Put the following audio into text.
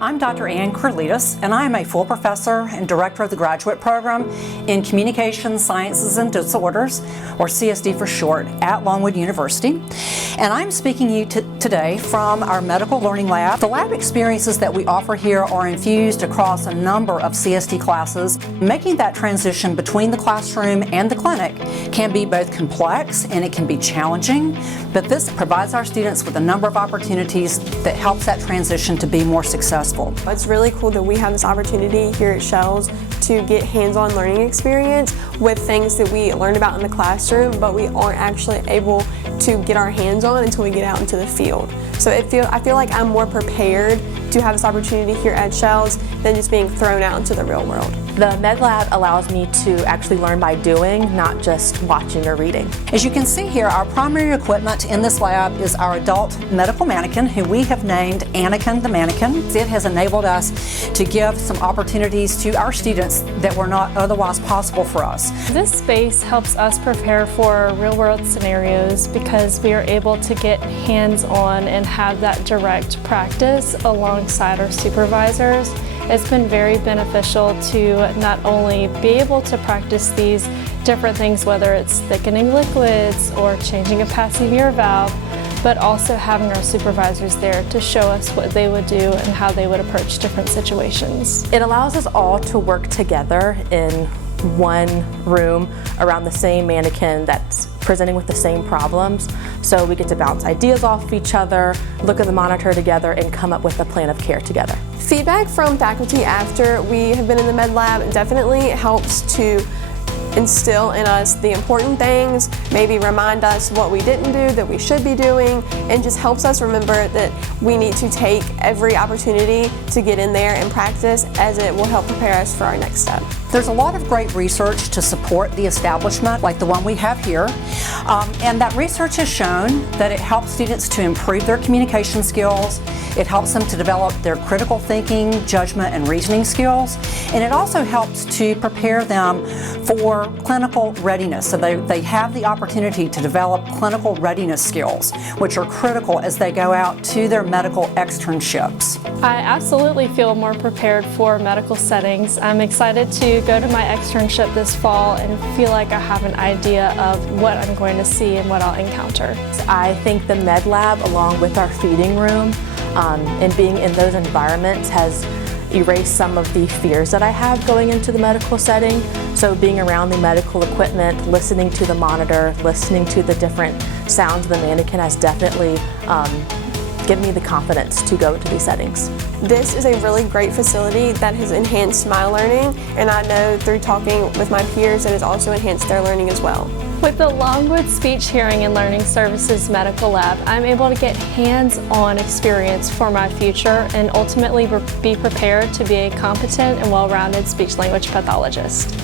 I'm Dr. Cralidis, and I am a full professor and director of the graduate program in Communication Sciences and Disorders, or CSD for short, at Longwood University. And I'm speaking to you today from our medical learning lab. The lab experiences that we offer here are infused across a number of CSD classes. Making that transition between the classroom and the clinic can be both complex and it can be challenging, but this provides our students with a number of opportunities that helps that transition to be more successful. It's really cool that we have this opportunity here at Shells to get hands-on learning experience with things that we learned about in the classroom, but we aren't actually able to get our hands on until we get out into the field. So I feel like I'm more prepared to have this opportunity here at Shells than just being thrown out into the real world. The Med Lab allows me to actually learn by doing, not just watching or reading. As you can see here, our primary equipment in this lab is our adult medical mannequin, who we have named Anakin the Mannequin. It has enabled us to give some opportunities to our students that were not otherwise possible for us. This space helps us prepare for real-world scenarios because we are able to get hands-on and have that direct practice alongside our supervisors. It's been very beneficial to not only be able to practice these different things, whether it's thickening liquids or changing a passive ear valve, but also having our supervisors there to show us what they would do and how they would approach different situations. It allows us all to work together in one room around the same mannequin that's presenting with the same problems, so we get to bounce ideas off each other, look at the monitor together, and come up with a plan of care together. Feedback from faculty after we have been in the Med Lab definitely helps to instill in us the important things, maybe remind us what we didn't do that we should be doing, and just helps us remember that we need to take every opportunity to get in there and practice, as it will help prepare us for our next step. There's a lot of great research to support the establishment, like the one we have here, and that research has shown that it helps students to improve their communication skills, it helps them to develop their critical thinking, judgment, and reasoning skills, and it also helps to prepare them for clinical readiness. So they have the opportunity to develop clinical readiness skills, which are critical as they go out to their medical externships. I absolutely feel more prepared for medical settings. I'm excited to go to my externship this fall and feel like I have an idea of what I'm going to see and what I'll encounter. I think the Med Lab, along with our feeding room, and being in those environments has erased some of the fears that I had going into the medical setting. So being around the medical equipment, listening to the monitor, listening to the different sounds of the mannequin has definitely given me the confidence to go into these settings. This is a really great facility that has enhanced my learning, and I know through talking with my peers it has also enhanced their learning as well. With the Longwood Speech, Hearing, and Learning Services Medical Lab, I'm able to get hands-on experience for my future and ultimately be prepared to be a competent and well-rounded speech-language pathologist.